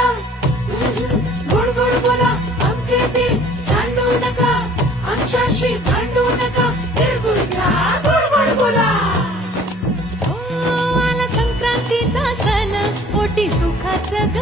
बोला, गोड गोड बोला, आमचे दिल सांडू नका, आमच्याशी भांडू नका, तिळगुळ घ्या, गोड गोड बोला. आला संक्रांतीचा सण, पोटी सुखाचं